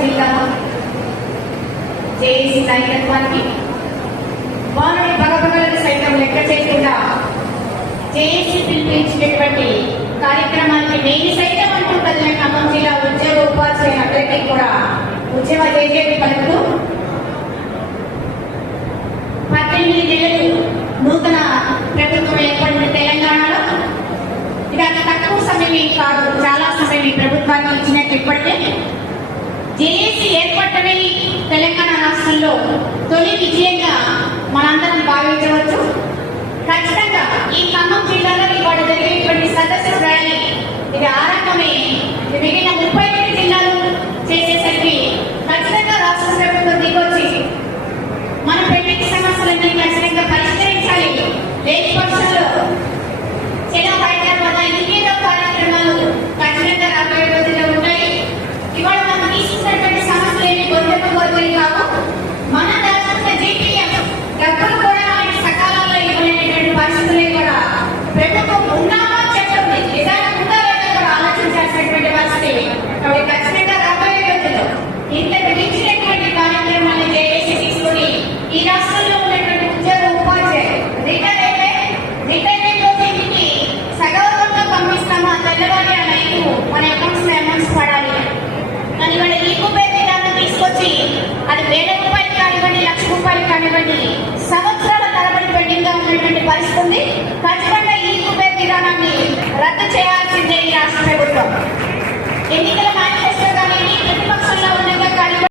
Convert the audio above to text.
జిల్లా జేఏసీ నాయకత్వానికి వారి భగభగలను సైతం లెక్క చేయకుండా జేఏసీ పిలిపించినటువంటి కార్యక్రమానికి నేను సైతం అంటూ కదిలిన ఖమ్మం జిల్లా ఉద్యోగ ఉపాధ్యాయులందరికీ కూడా ఉద్యమ జేజేపీ పలుకుతూ 18 నెలలు నూతన ప్రభుత్వం ఏర్పడిన తెలంగాణలో ఇది అంత తక్కువ సమయం కాదు, చాలా సమయం ఈ ప్రభుత్వానికి ఇచ్చినట్టు. ఇప్పటికే జేఏసీ ఏర్పడమే తెలంగాణ రాష్ట్రంలో తొలి విజయంగా మనందరం భావించవచ్చు. ఖచ్చితంగా ఈ ఖమ్మం జిల్లాలో ఇవాళ జరిగేటువంటి సదస్సు ర్యాలీ ఇది ఆరంభమే. మిగిలిన 32 జిల్లాలు చేసేసరికి ఖచ్చితంగా రాష్ట్ర ప్రభుత్వం దిగొచ్చి మన పెండింగ్ సమస్యలన్నీ ఖచ్చితంగా పరిష్కరించాలి. లేని పక్షంలో చెలో హైదరాబాద్ ఇంకేదో కార్యక్రమాలు ఖచ్చితంగా రాబోయే రోజుల్లో ఉంటాయి. ఇవాళ మనం తీసుకున్నటువంటి సమస్యలేని గొంతుకు కావు. మన దాచుకున్న జీపీఎం డబ్బులు కూడా మనకి సకాలంలో ఇవ్వలేనటువంటి పరిస్థితులే కూడా ప్రభుత్వం ఉన్నామో చెప్తుంది. నిజాన్ని ఉందా లేదా కూడా ఆలోచించాల్సినటువంటి పరిస్థితి. కాబట్టి ఖచ్చితంగా రాబోయే రోజుల్లో ఇంతకు మించినటువంటి కార్యక్రమాన్ని జేఏసీ తీసుకుని ఈ రాష్ట్రంలో ఉన్నటువంటి ఉద్యోగ ఉపాధ్యాయులు రిటైర్మెంట్ రోజుకి సగౌరవంగా పంపిస్తామా తెల్లవారి ఆ నైటు మన అకౌంట్స్ లో అమౌంట్స్ పడాలి. కానీ వాళ్ళ ఈ కుబేర్ విధానం తీసుకొచ్చి అది 1000 రూపాయలు కానివ్వండి, 1,00,000 రూపాయలు కానివ్వండి, సంవత్సరాల తరబడి పెండింగ్ గా ఉన్నటువంటి పరిస్థితి ఉంది. ఖచ్చితంగా ఈ కుబేర్ విధానాన్ని రద్దు చేయాల్సిందే ఈ రాష్ట్ర ప్రభుత్వం. ఎన్నికల